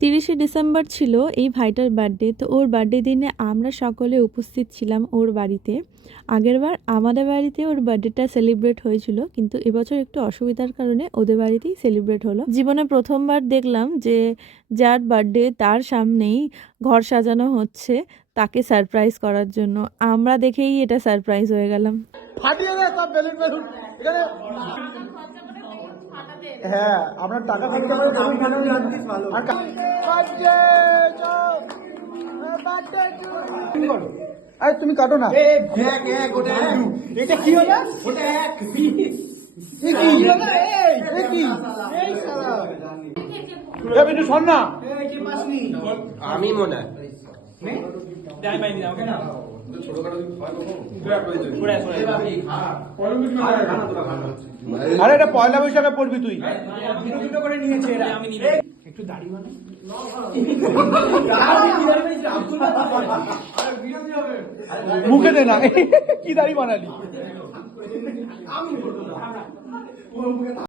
30শে December ছিল এই ভাইটার বার্থডে। তো ওর বার্থডে দিনে আমরা সকলে উপস্থিত ছিলাম ওর বাড়িতে। আগেরবার আমাদের বাড়িতে ওর বার্থডেটা সেলিব্রেট হয়েছিল, কিন্তু এবছর একটু অসুবিধার কারণে ওদের বাড়িতেই সেলিব্রেট হলো। জীবনে প্রথমবার দেখলাম যে যার বার্থডে তার সামনেই ঘর সাজানো হচ্ছে তাকে সারপ্রাইজ করার জন্য। আমরা দেখেই এটা সারপ্রাইজ হয়ে গেলাম। ফাটিয়ে দে সব বেলুন বেলুন এখানে। হ্যাঁ, আমরা টাকা খরচা করে দাম ভালো জানতিস ভালো। আর আরে তুমি কাটো না। এটা কি হলো? ওটা এক পিস। এ কি হলো? এ কি? এই শালা। এ বিটু শোন না। এই কি পাসনি? আমি মনে হয় যাই পাইনি ওকে না আরে এটা পয়লা বৈশাখে পড়বি তুই। দুটো করে নিয়েছে এরা। আমি নিয়ে একটু দাড়ি বানাই মুখে দে না। কি দাড়ি বানালি?